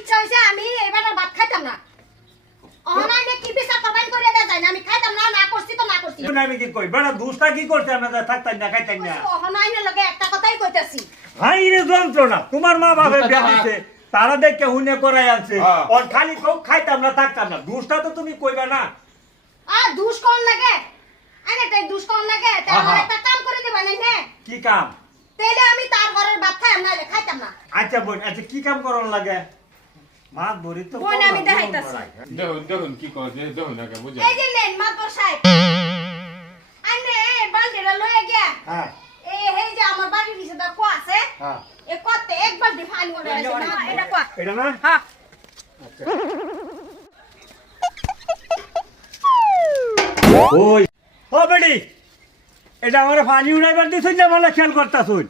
ইচ্ছা হইছে আমি এবার আর ভাত খাইতাম না অহনাই নে কি বিচার করবাই করে দেয়া যায় না আমি খাইতাম না না করছি তো না করছি আমি কি কই বড় দুষ্টা কি করছে আমরা থাকতাম না খাইতাম না অহনাই নে লগে একটা কথাই কইতাছি হাই রে যন্ত্রণা তোমার মা বাবা বিয়া দিছে তারা দেখে হুনে করাই আছে আর খালি তো খাইতাম না থাকতাম না দুষ্টা তো তুমি কইবা না দুষ কোন লাগে আরে তাই দুষ কোন লাগে তা আমার একটা কাম করে দিবা না নে কি কাম তাইলে আমি তার ঘরের ভাত খাইতাম না খাইতাম না আচ্ছা বোন আচ্ছা কি কাম করন লাগে মাত বরি তো বোন আমি দেখাইতাছি দেখুন কি করে দেখুন না বুঝে এই যে নেন মাতবর সাহেব আনে বালতিটা লয়ে গিয়া হ্যাঁ এই যে আমার বাড়ির নিচে দা কো আছে হ্যাঁ এ কতে একবার দি পানি ওরে আছে না এটা কো এটা না হ্যাঁ আচ্ছা ওই ও বেডি এটা আমার পানি উড়াইবার দিছুন না ভালো খেয়াল করতাছুন